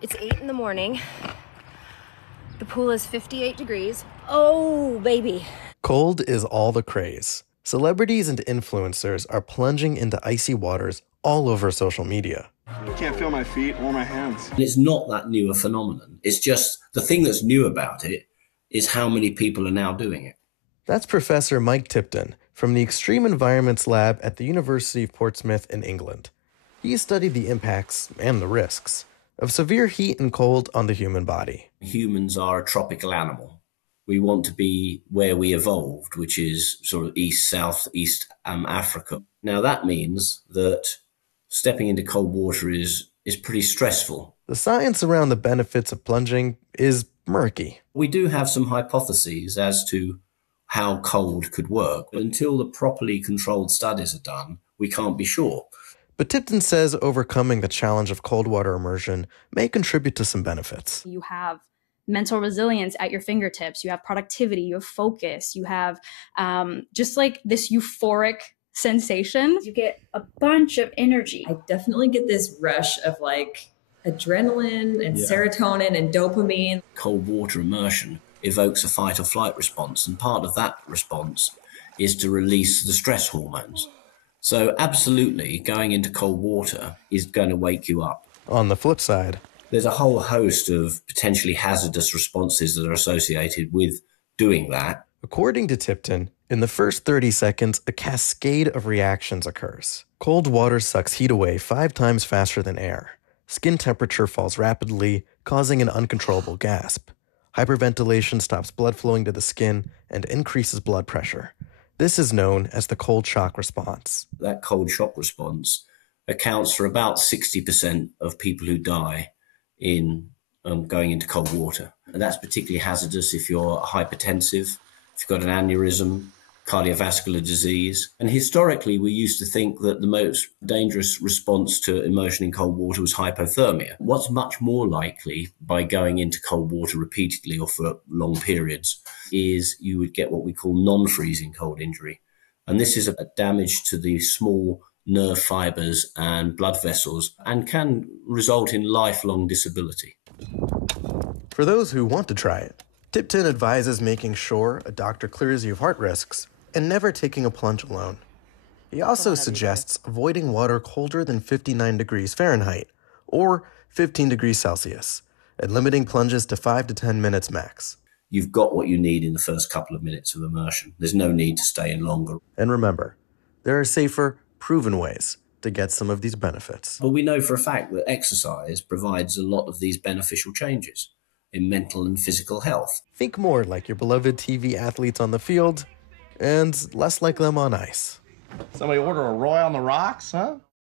It's 8 in the morning. The pool is 58 degrees. Oh, baby. Cold is all the craze. Celebrities and influencers are plunging into icy waters all over social media. I can't feel my feet or my hands. It's not that new a phenomenon. It's just the thing that's new about it is how many people are now doing it. That's Professor Mike Tipton from the Extreme Environments Lab at the University of Portsmouth in England. He studied the impacts and the risks of severe heat and cold on the human body. Humans are a tropical animal. We want to be where we evolved, which is sort of East, Southeast Africa. Now that means that stepping into cold water is pretty stressful. The science around the benefits of plunging is murky. We do have some hypotheses as to how cold could work. Until the properly controlled studies are done, we can't be sure. But Tipton says overcoming the challenge of cold water immersion may contribute to some benefits. You have mental resilience at your fingertips. You have productivity, you have focus, you have just like this euphoric sensation. You get a bunch of energy. I definitely get this rush of like adrenaline and serotonin and dopamine. Cold water immersion evokes a fight or flight response, and part of that response is to release the stress hormones. So absolutely, going into cold water is going to wake you up. On the flip side, there's a whole host of potentially hazardous responses that are associated with doing that. According to Tipton, in the first 30 seconds, a cascade of reactions occurs. Cold water sucks heat away 5 times faster than air. Skin temperature falls rapidly, causing an uncontrollable gasp. Hyperventilation stops blood flowing to the skin and increases blood pressure. This is known as the cold shock response. That cold shock response accounts for about 60% of people who die in going into cold water. And that's particularly hazardous if you're hypertensive, if you've got an aneurysm, cardiovascular disease. And historically, we used to think that the most dangerous response to immersion in cold water was hypothermia. What's much more likely by going into cold water repeatedly or for long periods is you would get what we call non-freezing cold injury. And this is a damage to the small nerve fibers and blood vessels and can result in lifelong disability. For those who want to try it, Tipton advises making sure a doctor clears you of heart risks and never taking a plunge alone. He also suggests avoiding water colder than 59 degrees Fahrenheit or 15 degrees Celsius and limiting plunges to 5 to 10 minutes max. You've got what you need in the first couple of minutes of immersion. There's no need to stay in longer. And remember, there are safer, proven ways to get some of these benefits. But we know for a fact that exercise provides a lot of these beneficial changes in mental and physical health. Think more like your beloved TV athletes on the field and less like them on ice. Somebody order a Roy on the rocks, huh?